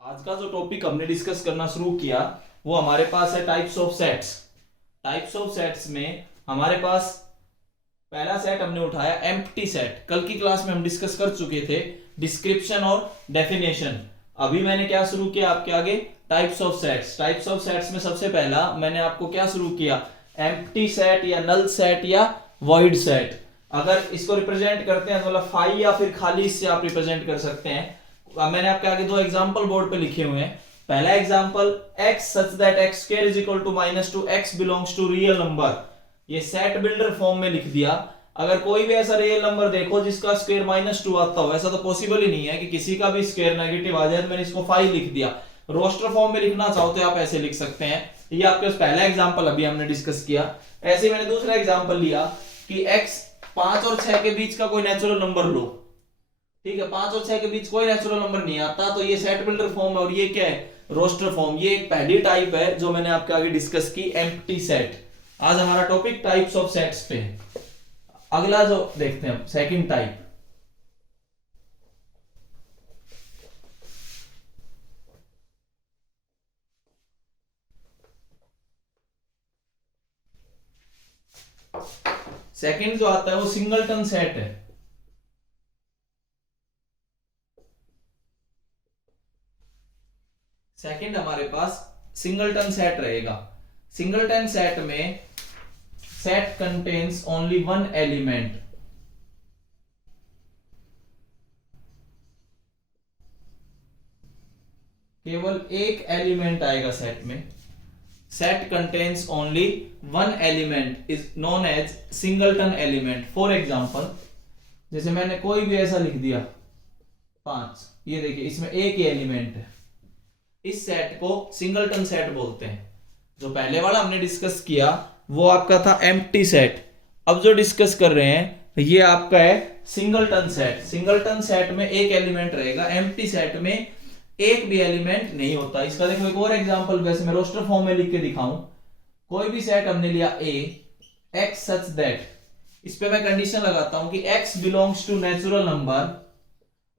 आज का जो टॉपिक हमने डिस्कस करना शुरू किया वो हमारे पास है types of sets. Types of sets में हमारे पास पहला सेट हमने उठाया एम्प्टी सेट। कल की क्लास में हम डिस्कस कर चुके थे डिस्क्रिप्शन और डेफिनेशन। अभी मैंने क्या शुरू किया आपके आगे, types of sets. Types of sets में सबसे पहला मैंने आपको क्या शुरू किया, एम्प्टी सेट या नल सेट या वॉइड सेट। अगर इसको रिप्रेजेंट करते हैं तो मतलब फाई या फिर खाली इससे आप रिप्रेजेंट कर सकते हैं। मैंने आपके आगे दो एग्जांपल बोर्ड पे लिखे हुए हैं। पहला example x such that x square is equal to -2 x belongs to real number, ये सेट बिल्डर फॉर्म में लिख दिया। अगर कोई भी ऐसा रियल नंबर देखो जिसका स्क्वायर -2 आता हो, ऐसा तो पॉसिबल ही नहीं है कि किसी का भी स्क्वायर नेगेटिव आ जाए, तो मैंने इसको 5 लिख दिया। रोस्टर फॉर्म में लिखना चाहो तो आप ऐसे लिख सकते हैं। ये आपके पास पहला एग्जांपल अभी हमने डिस्कस किया। ऐसे ही मैंने दूसरा एग्जांपल लिया कि x 5 और 6 के बीच का कोई नेचुरल नंबर लो, ठीक है। 5 और 6 के बीच कोई नेचुरल नंबर नहीं आता, तो ये सेट बिल्डर फॉर्म है। और ये क्या है, रोस्टर फॉर्म। ये एक पहली टाइप है जो मैंने आपके आगे डिस्कस की, एम्प्टी सेट। आज हमारा टॉपिक टाइप्स ऑफ सेट्स पे है। अगला जो देखते हैं सेकंड टाइप। सेकंड जो आता है वो सिंगलटन सेट है। सेकंड हमारे पास सिंगलटन सेट रहेगा। सिंगलटन सेट में set contains only one element. केवल एक एलिमेंट आएगा सेट में। Set contains only one element is known as singleton element. For example, जैसे मैंने कोई भी ऐसा लिख दिया 5, ये देखिए इसमें एक ही एलिमेंट है। इस सेट को सिंगलटन सेट बोलते हैं। जो पहले वाला हमने डिस्कस किया वो आपका था एम्प्टी सेट। अब जो डिस्कस कर रहे हैं ये आपका है सिंगलटन सेट। सिंगलटन सेट में एक एलिमेंट रहेगा, एम्प्टी सेट में एक भी एलिमेंट नहीं होता। इसका देखो एक और एग्जांपल, वैसे मैं रोस्टर फॉर्म में लिख के दिखाऊं। कोई भी सेट हमने लिया A, x सच दैट, इस पे मैं कंडीशन लगाता हूं कि x belongs to natural number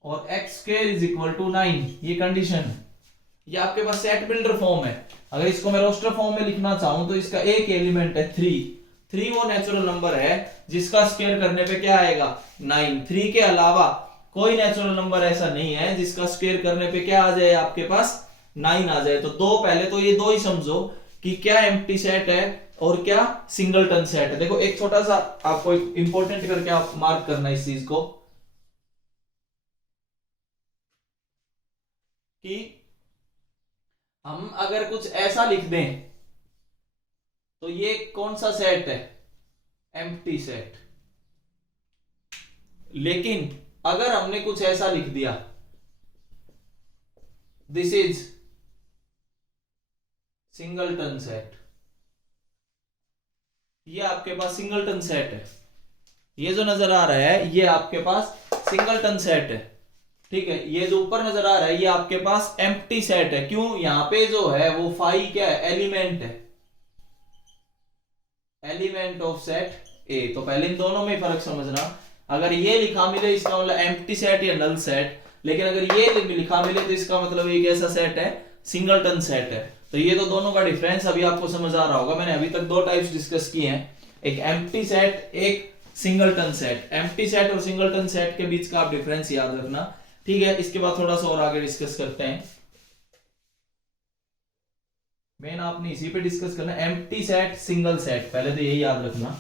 और x square is equal to 9, ये कंडीशन है। ये आपके पास सेट बिल्डर फॉर्म है। अगर इसको मैं रोस्टर फॉर्म में लिखना चाहूं तो इसका एक एलिमेंट है 3 वो नेचुरल नंबर है जिसका स्क्वायर करने पे क्या आएगा, 9। 3 के अलावा कोई नेचुरल नंबर ऐसा नहीं है जिसका स्क्वायर करने पे क्या आ जाए, आपके पास 9 आ जाए। तो दो, पहले तो ये दो ही समझो कि क्या एम्प्टी सेट है और क्या सिंगलटन सेट है। देखो एक छोटा सा आपको इंपॉर्टेंट करके आप मार्क करना इस चीज को कि हम अगर कुछ ऐसा लिख दें तो ये कौन सा सेट है, एम्प्टी सेट। लेकिन अगर हमने कुछ ऐसा लिख दिया, दिस इज सिंगलटन सेट, ये आपके पास सिंगलटन सेट है। ये जो नजर आ रहा है ये आपके पास सिंगलटन सेट है, ठीक है। ये जो ऊपर नजर आ रहा है ये आपके पास एम्प्टी सेट है। क्यों, यहां पे जो है वो फाई क्या है, एलिमेंट है, एलिमेंट ऑफ सेट ए। तो पहले इन दोनों में फर्क समझना। अगर ये लिखा मिले इसका मतलब एम्प्टी सेट या नल सेट, लेकिन अगर ये लिखा मिले तो इसका मतलब एक ऐसा सेट है, सिंगलटन सेट है। तो ये तो दोनों का डिफरेंस अभी आपको समझ आ रहा होगा। मैंने अभी तक दो टाइप्स डिस्कस किए हैं, एक एम्प्टी सेट, एक सिंगलटन सेट। एम्प्टी सेट और सिंगलटन सेट के बीच का आप डिफरेंस याद रखना, ठीक है। इसके बाद थोड़ा सा और आगे डिस्कस करते हैं। मेन आपने इसी पे डिस्कस करना, एम्प्टी सेट, सिंगल सेट, पहले तो यही याद रखना।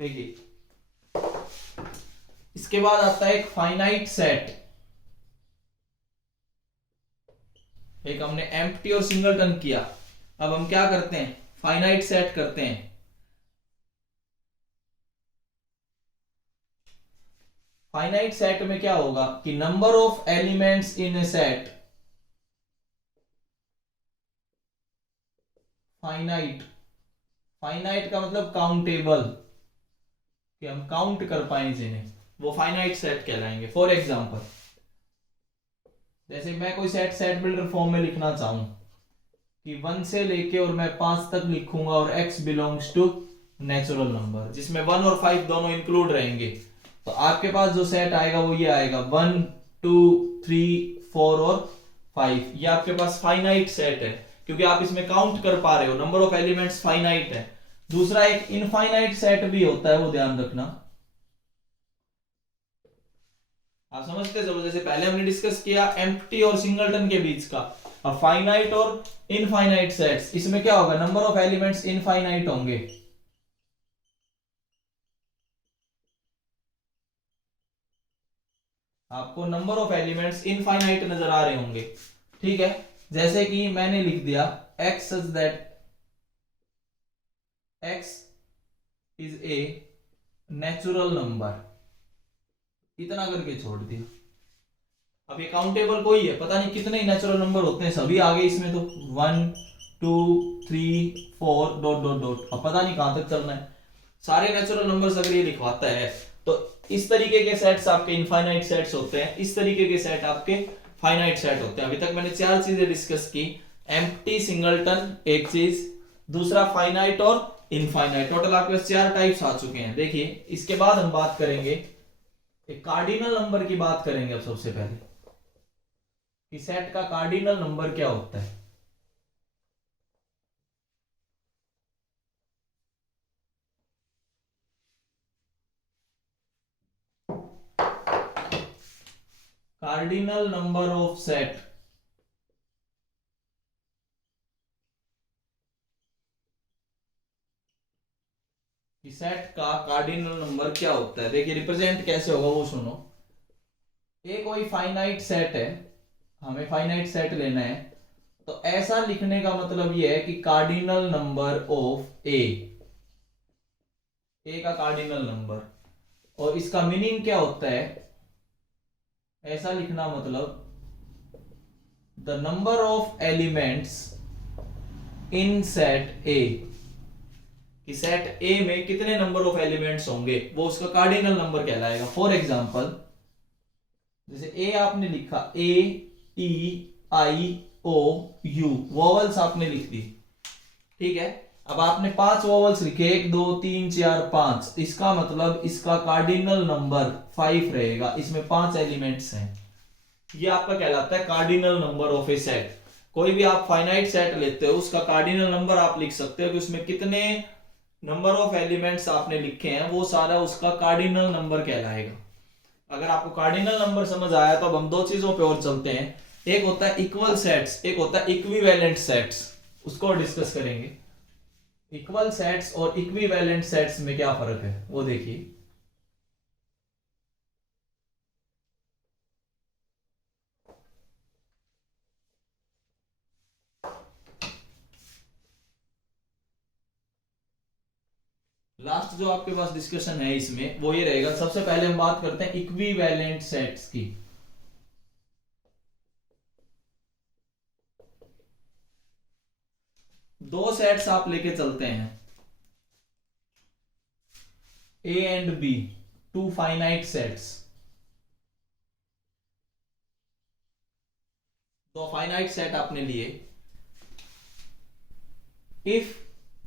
देखिए इसके बाद आता है एक फाइनाइट सेट। एक हमने एम्प्टी और सिंगलटन किया, अब हम क्या करते हैं, फाइनाइट सेट करते हैं। फाइनाइट सेट में क्या होगा कि number of elements in A set, finite, finite का मतलब काउंटेबल, कि हम काउंट कर पाए जिन्हें, वो फाइनाइट सेट कहलाएंगे। फॉर एग्जांपल, जैसे मैं कोई सेट बिल्डर फॉर्म में लिखना चाहूं कि 1 से लेके और मैं 5 तक लिखूंगा और x belongs to natural number, जिसमें 1 और 5 दोनों इंक्लूड रहेंगे। तो आपके पास जो सेट आएगा वो ये आएगा 1 2 3 4 और 5। ये आपके पास फाइनाइट सेट है क्योंकि आप इसमें काउंट कर पा रहे हो, नंबर ऑफ एलिमेंट्स फाइनाइट है। दूसरा एक इनफाइनाइट सेट भी होता है, वो ध्यान रखना। आप समझते हैं? जैसे पहले हमने डिस्कस किया एम्प्टी और सिंगलटन के बीच का। अब फाइनाइट और इनफाइनाइट सेट्स, इसमें क्या होगा, नंबर ऑफ एलिमेंट्स इनफाइनाइट होंगे। आपको नंबर ऑफ एलिमेंट्स इनफाइनाइट नजर आ रहे होंगे, ठीक है। जैसे कि मैंने लिख दिया x such that x is a natural number, इतना करके छोड़ दिया। अब ये काउंटेबल कोई है, पता नहीं कितने ही नेचुरल नंबर होते हैं, सभी आ गए इसमें तो 1 2 3 4 डॉट डॉट डॉट। अब पता नहीं कहां तक चलना है, सारे नेचुरल नंबर्स अगर ये लिखवाता है तो इस तरीके के सेट्स आपके इनफाइनाइट सेट्स होते हैं, इस तरीके के सेट आपके फाइनाइट सेट होते हैं। अभी तक मैंने 4 चीजें डिस्कस की, एम्प्टी, सिंगलटन एक चीज, दूसरा फाइनाइट और इनफाइनाइट। टोटल आपके पास 4 टाइप्स आ चुके हैं। देखिए इसके बाद हम बात करेंगे एक कार्डिनल नंबर की बात करेंगे। अब सबसे पहले कि सेट का कार्डिनल नंबर क्या होता है। कार्डिनल नंबर ऑफ सेट कि सेट का कार्डिनल नंबर क्या होता है। देखिए रिप्रेजेंट कैसे होगा वो सुनो। ए कोई फाइनाइट सेट है, हमें फाइनाइट सेट लेना है, तो ऐसा लिखने का मतलब ये है कि कार्डिनल नंबर ऑफ ए का कार्डिनल नंबर, और इसका मीनिंग क्या होता है, ऐसा लिखना मतलब the number of elements in set ए, कि सेट ए में कितने नंबर ऑफ एलिमेंट्स होंगे वो उसका कार्डिनल नंबर कहलाएगा। फॉर एग्जांपल जैसे ए आपने लिखा, ए ई आई ओ यू, वॉवल्स आपने लिख दी, ठीक है। अब आपने 5 वॉवल्स लिखे, 1 2 3 4 5, इसका मतलब इसका कार्डिनल नंबर 5 रहेगा, इसमें 5 एलिमेंट्स हैं। ये आपका कहलाता है cardinal number of A set. कोई भी आप फाइनाइट सेट लेते हो उसका कार्डिनल नंबर आप लिख सकते हो कि उसमें कितने नंबर ऑफ एलिमेंट्स आपने लिखे हैं, वो सारा उसका कार्डिनल नंबर कहलाएगा। अगर आपको कार्डिनल नंबर समझ आया तो अब हम 2 चीजों पे और चलते हैं। एक होता है इक्वल सेट्स, एक होता है इक्विवेलेंट सेट्स, उसको डिस्कस करेंगे। इक्वल सेट्स और इक्विवेलेंट सेट्स में क्या फर्क है वो देखिए। लास्ट जो आपके पास डिस्कशन है इसमें वो ये रहेगा। सबसे पहले हम बात करते हैं इक्विवेलेंट सेट्स की। दो सेट्स आप लेके चलते हैं, A and B, 2 finite sets, 2 finite set आपने लिए। If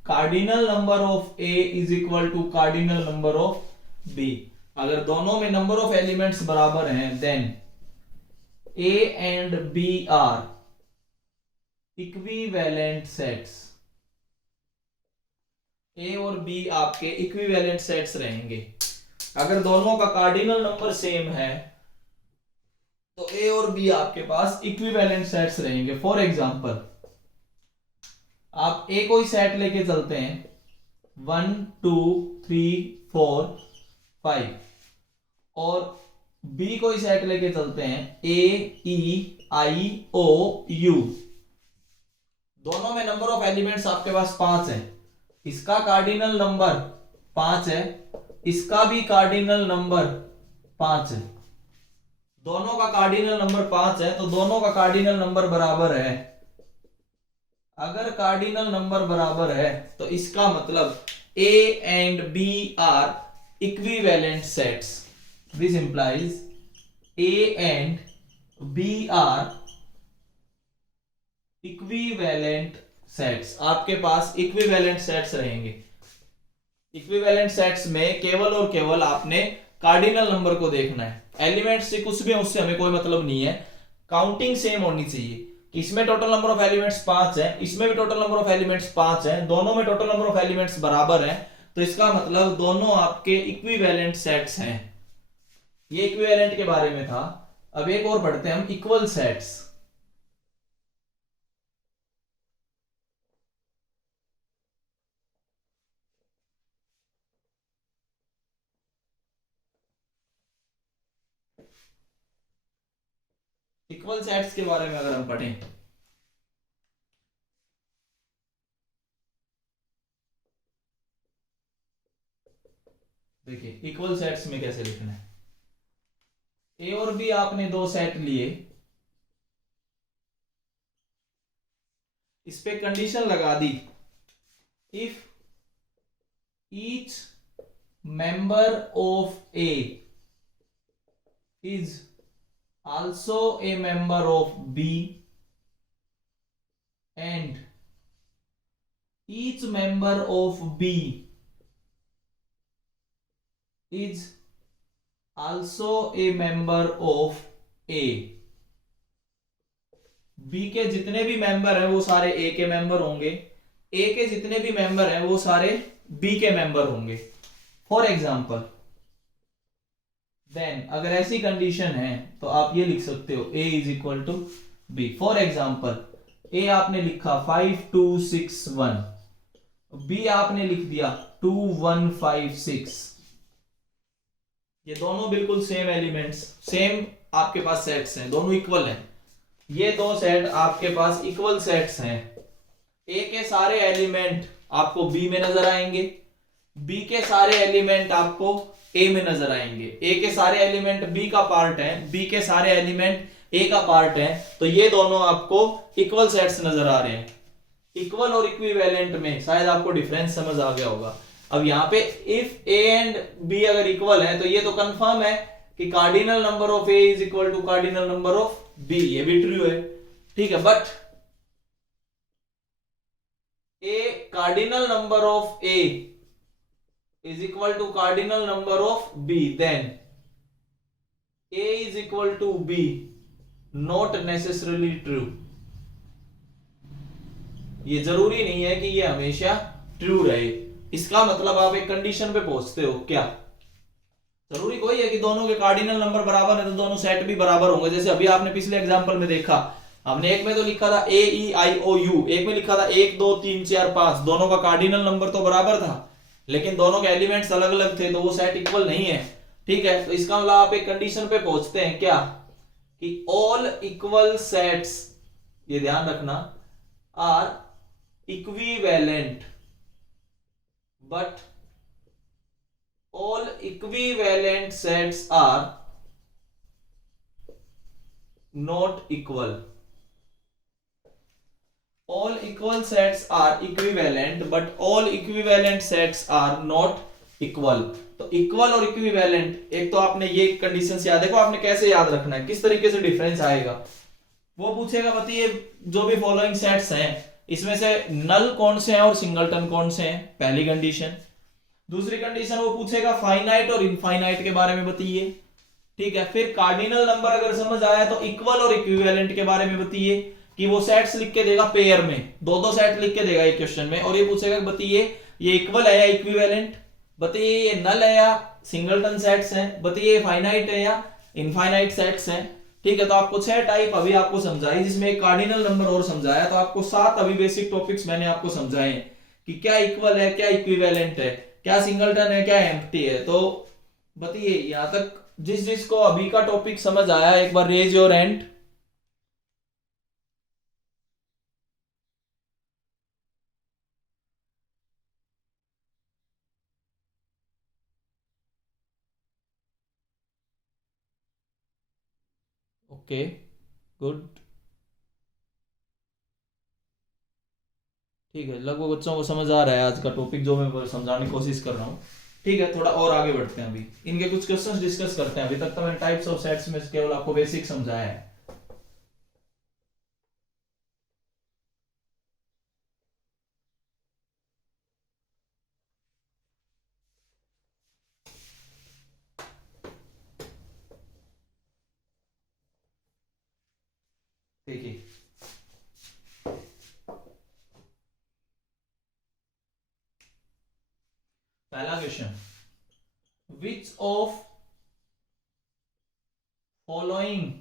cardinal number of A is equal to cardinal number of B, अगर दोनों में नंबर ऑफ एलिमेंट्स बराबर हैं, then A and B are equivalent sets. A और बी आपके equivalent sets रहेंगे। अगर दोनों का कार्डिनल नंबर सेम है तो ए और बी आपके पास इक्विवेलेंट सेट्स रहेंगे। फॉर एग्जांपल आप ए कोई सेट लेके चलते हैं 1 2 3 4 5, और बी कोई सेट लेके चलते हैं ए ई आई ओ यू। दोनों में नंबर ऑफ एलिमेंट्स आपके पास 5 है, इसका कार्डिनल नंबर 5 है, इसका भी कार्डिनल नंबर 5 है। दोनों का कार्डिनल नंबर 5 है तो दोनों का कार्डिनल नंबर बराबर है। अगर कार्डिनल नंबर बराबर है तो इसका मतलब A and B are equivalent sets. This implies A and B are equivalent sets. आपके पास इक्विवेलेंट सेट्स रहेंगे। इक्विवेलेंट सेट्स में केवल और केवल आपने कार्डिनल नंबर को देखना है, एलिमेंट से कुछ भी उससे हमें कोई मतलब नहीं है, काउंटिंग सेम होनी चाहिए। इसमें टोटल नंबर ऑफ एलिमेंट्स 5 है, इसमें भी टोटल नंबर ऑफ एलिमेंट्स 5 है, दोनों में टोटल नंबर ऑफ एलिमेंट्स बराबर है, तो इसका मतलब दोनों आपके इक्विवेलेंट सेट्स हैं। ये इक्विवेलेंट के बारे में था। अब एक और पढ़ते हैं हम, इक्वल सेट्स। इक्वल सेट्स के बारे में अगर हम पढ़ें, देखिए इक्वल सेट्स में कैसे लिखना है। ए और बी आपने दो सेट लिए, इस पे कंडीशन लगा दी, if each member of A is also a member of B and each member of B is also a member of A. B के जितने भी मेंबर हैं वो सारे ए के मेंबर होंगे, ए के जितने भी मेंबर हैं वो सारे बी के मेंबर होंगे। फॉर एग्जाम्पल, देन अगर ऐसी कंडीशन है तो आप ये लिख सकते हो, A is equal to B. For example, A आपने लिखा 5261, बी आपने लिख दिया 2156, ये दोनों बिल्कुल सेम एलिमेंट्स, सेम आपके पास सेट्स हैं, दोनों इक्वल हैं। ये दो सेट आपके पास इक्वल सेट्स हैं। ए के सारे एलिमेंट आपको बी में नजर आएंगे, बी के सारे एलिमेंट आपको ए में नजर आएंगे, ए के सारे एलिमेंट बी का पार्ट है, बी के सारे एलिमेंट ए का पार्ट है, तो ये दोनों आपको इक्वल सेट्स नजर आ रहे हैं। इक्वल और इक्विवेलेंट में शायद आपको डिफरेंस समझ आ गया होगा। अब यहाँ पे इफ ए एंड बी अगर इक्वल है तो ये तो कंफर्म है कि cardinal number of A is equal to cardinal number of B, ये भी ट्रू है, ठीक है। But A cardinal number of A is equal to cardinal number of b, then a is equal to b not necessarily true। ये जरूरी नहीं है कि ये हमेशा ट्रू रहे। इसका मतलब आप एक कंडीशन पे पहुंचते हो, क्या जरूरी कोई है कि दोनों के कार्डिनल नंबर बराबर है तो दोनों सेट भी बराबर होंगे। जैसे अभी आपने पिछले एग्जांपल में देखा, हमने एक में तो लिखा था ए ई आई ओ यू, एक में लिखा था 1 2 3 4 5, दोनों का कार्डिनल नंबर तो बराबर था लेकिन दोनों के एलिमेंट्स अलग अलग थे, तो वो सेट इक्वल नहीं है, ठीक है। तो इसका मतलब आप एक कंडीशन पे पहुंचते हैं, क्या कि ऑल इक्वल सेट्स, ये ध्यान रखना, are equivalent, but all equivalent sets are not equal. All equal sets are equivalent, but all equivalent sets are not equal। तो इक्वल और इक्विवेलेंट, एक तो आपने ये कंडीशन से याद, देखो आपने कैसे याद रखना है, किस तरीके से डिफरेंस आएगा। वो पूछेगा बताइए जो भी फॉलोइंग सेट्स हैं इसमें से नल कौन से हैं और सिंगलटन कौन से हैं, पहली कंडीशन। दूसरी कंडीशन वो पूछेगा फाइनाइट और इनफाइनाइट के बारे में बताइए, ठीक है। फिर कार्डिनल नंबर अगर समझ आया तो इक्वल और इक्विवेलेंट के बारे में बताइए, कि वो सेट्स लिख के देगा पेयर में, दो दो सेट लिख के देगा एक क्वेश्चन में, और ये पूछेगा कि बताइए ये इक्वल है या इक्विवेलेंट, बताइए ये नल है या सिंगलटन सेट्स हैं, बताइए फाइनाइट है या इनफाइनाइट सेट्स हैं, ठीक है। तो आपको 6 टाइप अभी आपको समझाई, जिसमें एक कार्डिनल नंबर और समझाया, तो आपको 7 अभी बेसिक टॉपिक्स मैंने आपको समझाए कि क्या इक्वल है, क्या इक्विवेलेंट है, क्या सिंगलटन है, क्या एम्प्टी है। तो बताइए यहां तक जिस जिसको अभी का टॉपिक समझ आया एक बार raise your hand. Okay good, ठीक है। लगभग बच्चों को समझ आ रहा है आज का टॉपिक जो मैं समझाने की कोशिश कर रहा हूँ, ठीक है। थोड़ा और आगे बढ़ते हैं, अभी इनके कुछ क्वेश्चंस डिस्कस करते हैं। अभी तक तो मैंने टाइप्स ऑफ सेट्स में केवल आपको बेसिक समझाया है। देखिए पहला question, which of following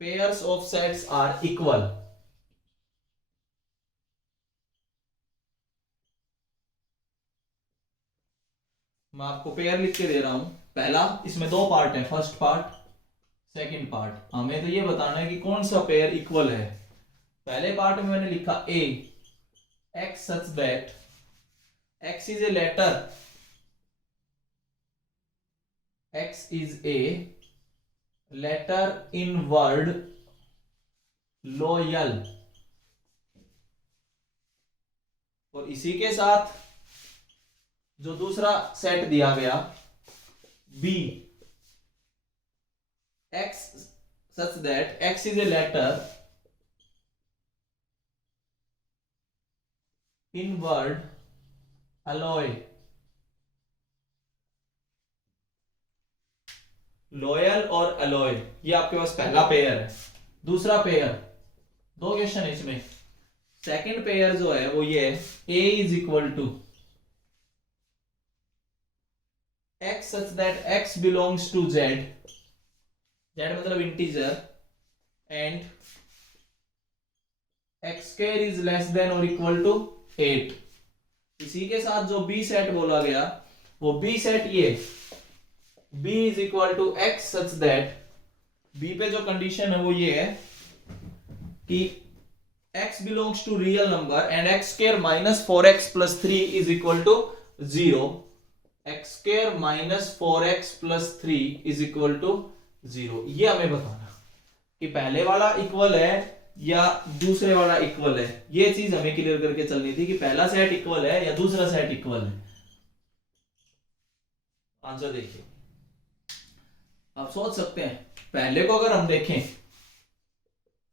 pairs of sets are equal. मैं आपको पेयर लिख के दे रहा हूं। पहला, इसमें दो पार्ट है, फर्स्ट पार्ट सेकंड पार्ट। हमें तो ये बताना है कि कौन सा पेयर इक्वल है। पहले पार्ट में मैंने लिखा A, x such that x is a letter, x is a letter in word loyal. और इसी के साथ जो दूसरा सेट दिया गया B, x such that x is a letter in word alloy. Loyal और अलॉय, ये आपके पास पहला पेयर है। दूसरा पेयर, दो क्वेश्चन इसमें। सेकंड पेयर जो है वो ये है, A is equal to x such that x belongs to Z, Z मतलब integer, and x square is less than और इक्वल टू 8। इसी के साथ जो बी सेट बोला गया वो बी सेट ये, b is equal to x such that, b पे जो कंडीशन है वो ये है कि x belongs to real number and x square minus 4x plus 3 is equal to 0। X square minus 4x plus 3 is equal to 0। ये हमें बताना कि पहले वाला इक्वल है या दूसरे वाला इक्वल है। ये चीज हमें क्लियर करके चलनी थी कि पहला सेट इक्वल है या दूसरा सेट इक्वल है। आंसर देखिए, आप सोच सकते हैं। पहले को अगर हम देखें,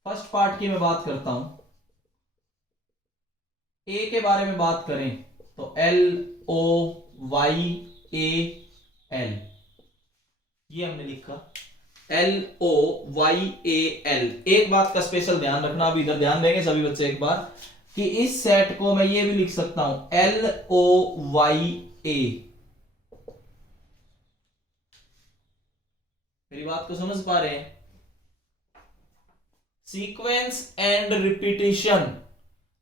फर्स्ट पार्ट की मैं बात करता हूं, ए के बारे में बात करें तो L O Y A L, ये हमने लिखा L O Y A L. एक बात का स्पेशल ध्यान रखना, अभी इधर ध्यान देंगे सभी बच्चे एक बार, कि इस सेट को मैं ये भी लिख सकता हूं एल ओ वाई ए। मेरी बात को समझ पा रहे हैं? Sequence and repetition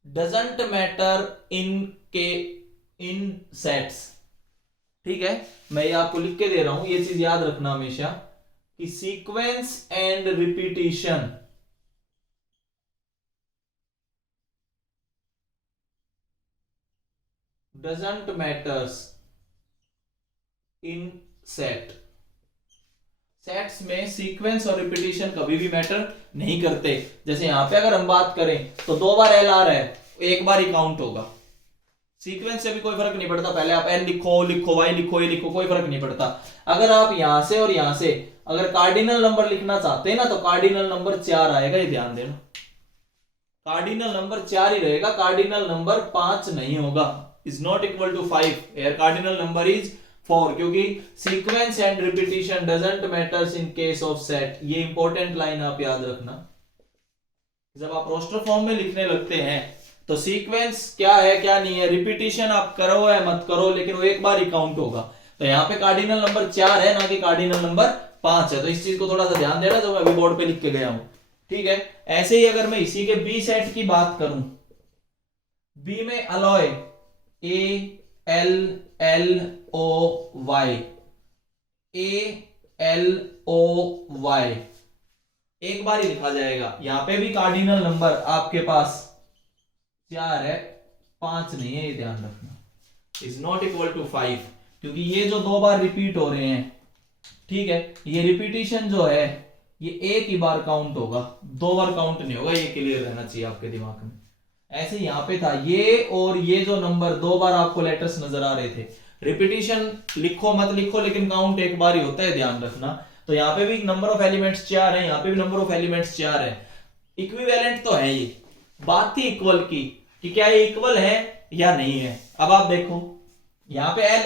doesn't matter in sets. ठीक है, मैं ये आपको लिख के दे रहा हूं, ये चीज याद रखना हमेशा कि sequence and repetition doesn't matters in set. Sets में सीक्वेंस और रिपीटिशन कभी भी मैटर नहीं करते। जैसे यहां पे अगर हम बात करें तो 2 बार एल आ रहा है, एक बार ही काउंट होगा। सीक्वेंस से भी कोई फर्क नहीं पड़ता, पहले आप एल लिखो वाई लिखो, ये लिखो, कोई फर्क नहीं पड़ता। अगर आप यहां से और यहां से अगर कार्डिनल नंबर लिखना चाहते हैं ना, तो कार्डिनल नंबर 4 आएगा, ये ध्यान देना। कार्डिनल नंबर 4 ही रहेगा, कार्डिनल नंबर 5 नहीं होगा। Is not equal to 5, here cardinal number is 4, क्योंकि sequence and repetition doesn't matters in case of set. ये इंपॉर्टेंट लाइन आप याद रखना। जब आप रोस्टर फॉर्म में लिखने लगते हैं तो सीक्वेंस क्या है क्या नहीं है, रिपीटिशन आप करो या मत करो, लेकिन वो एक बार ही काउंट होगा। तो यहाँ पे कार्डिनल नंबर 4 है, ना कि कार्डिनल नंबर 5 है। तो इस चीज को थोड़ा सा ध्यान देना, जो मैं अभी बोर्ड पे लिख के गया हूं। ठीक है, ऐसे ही अगर मैं इसी के बी सेट की बात करूं, बी में alloy A L L O Y, A L O Y, एक बार ही लिखा जाएगा। यहां पे भी कार्डिनल नंबर आपके पास 4 है, 5 नहीं है, ये ध्यान रखना। इज नॉट इक्वल टू 5, क्योंकि ये जो 2 बार रिपीट हो रहे हैं, ठीक है, ये रिपीटिशन जो है ये एक ही बार काउंट होगा, 2 बार काउंट नहीं होगा। ये क्लियर रहना चाहिए आपके दिमाग में। ऐसे यहां पे था ये, और ये जो नंबर 2 बार आपको लेटर्स नजर आ रहे थे, रिपीटिशन लिखो मत लिखो, लेकिन काउंट एक बार ही होता है, ध्यान रखना। तो यहाँ पे भी नंबर ऑफ एलिमेंट्स 4 है, यहाँ पे भी नंबर ऑफ एलिमेंट्स 4 है। इक्विवेलेंट तो है ये, बात थी इक्वल की कि क्या ये इक्वल है या नहीं है। अब आप देखो, यहाँ पे एल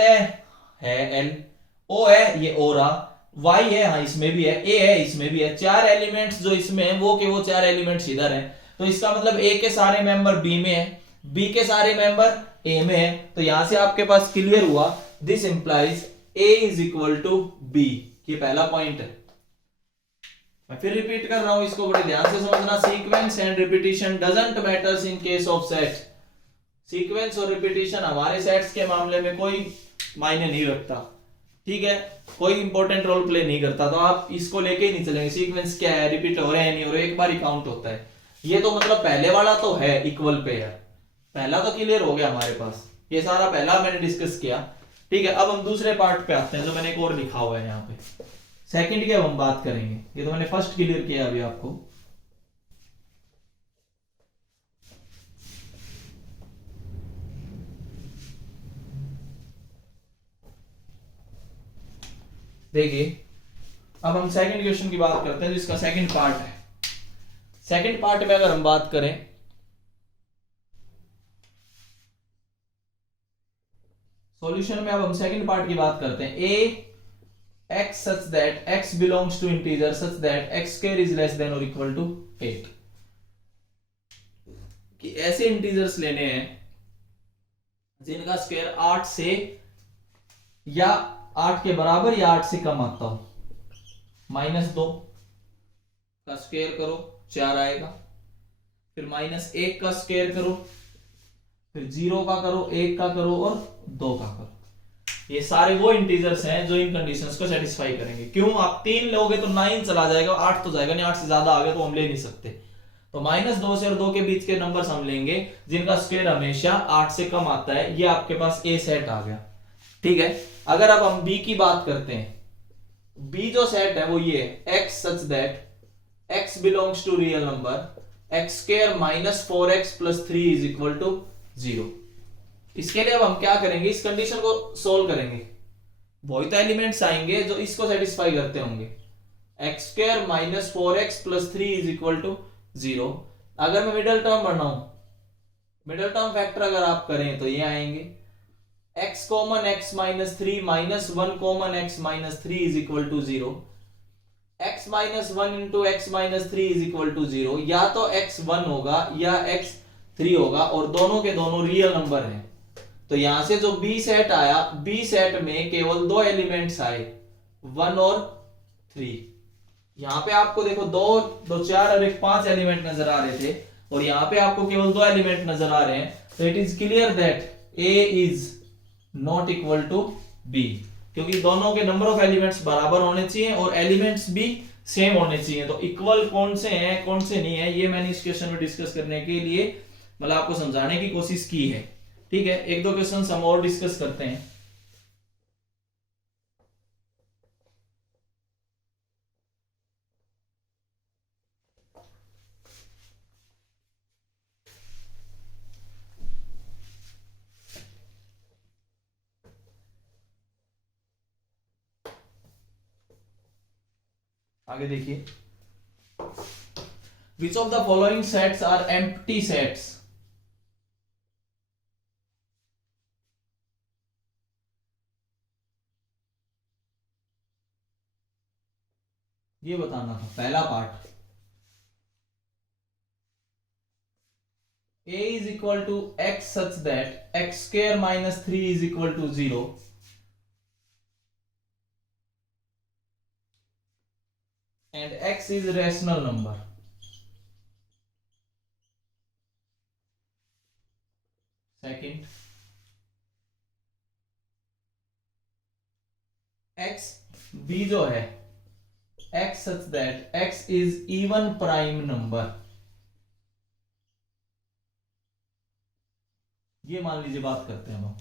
है एल, ओ है, ये ओ रहा, y है, हाँ इसमें भी है, a है इसमें भी है, चार एलिमेंट्स जो इसमें है वो के वो चार एलिमेंट्स इधर हैं, तो इसका मतलब a के सारे मेंबर b में है, b के सारे मेंबर a में है, तो यहां से आपके पास क्लियर हुआ this implies a is equal to b। ये पहला पॉइंट है। मैं फिर रिपीट कर रहा हूं, इसको बड़े ध्यान से समझना, sequence and repetition doesn't matters in case of sets. Sequence और रिपीटिशन हमारे सेट्स के मामले में कोई मायने नहीं रखता, ठीक है, कोई इंपॉर्टेंट रोल प्ले नहीं करता, तो आप इसको लेके ही नहीं चलेंगे सीक्वेंस क्या है, रिपीट हो रहे हैं नहीं हो रहे, एक बार ही काउंट होता है। ये तो मतलब पहले वाला तो है इक्वल पे है, पहला तो क्लियर हो गया हमारे पास, ये सारा पहला मैंने डिस्कस किया, ठीक है। अब हम दूसरे पार्ट पे आते हैं जो मैंने एक और लिखा हुआ है यहाँ पे, सेकंड की अब हम बात करेंगे, ये तो मैंने फर्स्ट क्लियर किया अभी आपको। देखिए अब हम सेकंड क्वेश्चन की बात करते हैं जिसका सेकंड पार्ट है। सेकंड पार्ट में अगर हम बात करें, सॉल्यूशन में अब हम सेकंड पार्ट की बात करते हैं, a x such that x belongs to integer such that x square is less than or equal to 8, कि ऐसे इंटीजर्स लेने हैं जिनका स्क्वायर 8 से या 8 के बराबर या 8 से कम आता हो, -2 का स्क्वायर करो 4 आएगा, फिर -1 का स्क्वायर करो, फिर 0 का करो, 1 का करो और 2 का करो। ये सारे वो इंटीजर्स हैं जो इन कंडीशंस को सेटिस्फाई करेंगे। क्यों, आप 3 लोगे तो 9 चला जाएगा, 8 तो जाएगा नहीं, 8 से ज्यादा आ गया तो हम ले नहीं सकते, तो -2 से और 2 के बीच के नंबर्स हम लेंगे जिनका स्क्वायर हमेशा 8 से कम आता है, ये आपके पास ए सेट आ गया, ठीक है। अगर अब हम बी की बात करते हैं, बी जो सेट है वो ये है, x such that x belongs to real number x square -4x + 3 is equal to 0। इसके लिए अब हम क्या करेंगे, इस कंडीशन को सोल्व करेंगे, वही तो एलिमेंट्स आएंगे जो इसको सेटिस्फाई करते होंगे, x square -4x + 3 is equal to 0। अगर मैं मिडिल टर्म बनाऊं, मिडिल टर्म फैक्टर अगर आप करें तो ये आएंगे, x common x -3 -1 common x -3 is equal to 0, x -1 into x -3 is equal to 0, या तो x 1 होगा या x 3 होगा और दोनों के दोनों रियल नंबर हैं। तो यहां से जो b सेट आया, b सेट में केवल 2 एलिमेंट्स आए, 1 और 3। यहां पे आपको देखो 2 2 4 और 1 5 एलिमेंट नजर आ रहे थे, और यहां पे आपको केवल 2 एलिमेंट नजर आ रहे हैं, तो it is clear that a is not equal to b, क्योंकि दोनों के नंबर ऑफ एलिमेंट्स बराबर होने चाहिए और एलिमेंट्स भी सेम होने चाहिए। तो इक्वल कौन से हैं कौन से नहीं है, ये मैंने इस क्वेश्चन में डिस्कस करने के लिए मतलब आपको समझाने की कोशिश की है, ठीक है। एक दो क्वेश्चन हम और डिस्कस करते हैं। आगे देखिए, which of the following sets are empty sets. ये बताना था पहला part, a is equal to x such that x square -3 is equal to 0 and x is a rational number। Second, x b जो है x such that x is even prime number। ये मान लीजिए बात करते हैं हम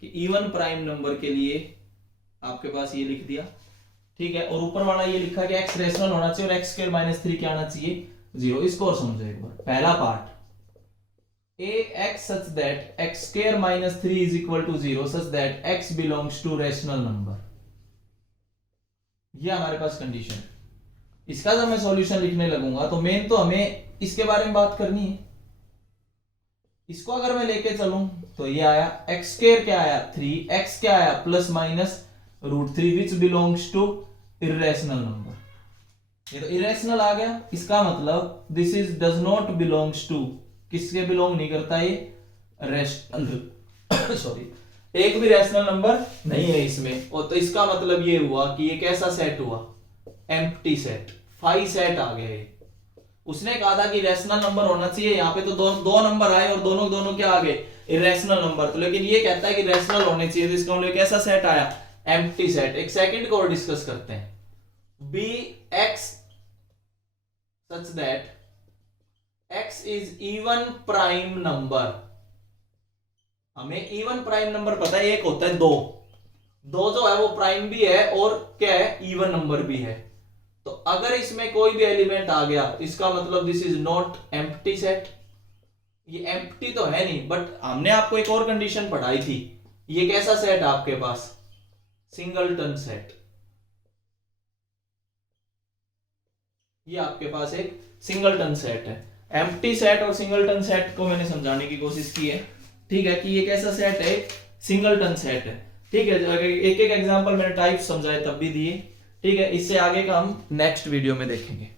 कि इवन प्राइम नंबर के लिए आपके पास ये लिख दिया, ठीक है, और ऊपर वाला ये लिखा कि x रेशनल होना चाहिए और x स्क्वायर -3 क्या आना चाहिए 0। इसको और समझो एक बार। पहला part, a x such that x square -3 is equal to 0 such that x belongs to rational number। ये हमारे पास कंडीशन है। इसका जब मैं सॉल्यूशन लिखने लगूंगा तो मेन तो हमें इसके बारे में बात करनी है। इसको अगर मैं लेके चलूं तो ये आया x स्क्वायर क्या आया 3, x क्या आया ± √3 which belongs to irrational number. ये तो इरेशनल आ गया, इसका मतलब this is does not belongs to, किसके बिलोंग नहीं करता ये, रेशनल सॉरी, एक भी रैशनल नंबर नहीं है इसमें। और तो इसका मतलब ये हुआ कि ये कैसा सेट हुआ, एम्प्टी सेट, फाई सेट आ गया ये। उसने कहा था कि रैशनल नंबर होना चाहिए, यहाँ पे तो दो नंबर आए और दोनों दोनों क्या आ गए, इरेशनल नंबर। तो लेकिन ये कहता है कि रैशनल होने चाहिए, तो इसका मतलब कैसा सेट आया, एम्प्टी सेट। एक सेकंड को और डिस्कस करते हैं, B x such that x is even prime number. हमें इवन प्राइम नंबर पता है, एक होता है दो, दो जो है वो प्राइम भी है और क्या है, इवन नंबर भी है। तो अगर इसमें कोई भी एलिमेंट आ गया, इसका मतलब this is not empty set. ये एम्प्टी तो है नहीं, बट हमने आपको एक और कंडीशन पढ़ाई थी, ये कैसा सेट है आपके पास, सिंगलटन सेट। ये आपके पास एक सिंगलटन सेट है। एम्प्टी सेट और सिंगलटन सेट को मैंने समझाने की कोशिश की है, ठीक है, कि ये कैसा सेट है, सिंगलटन सेट है, ठीक है। एक एक एग्जांपल मैंने टाइप समझाए तब भी दिए, ठीक है। इससे आगे का हम नेक्स्ट वीडियो में देखेंगे।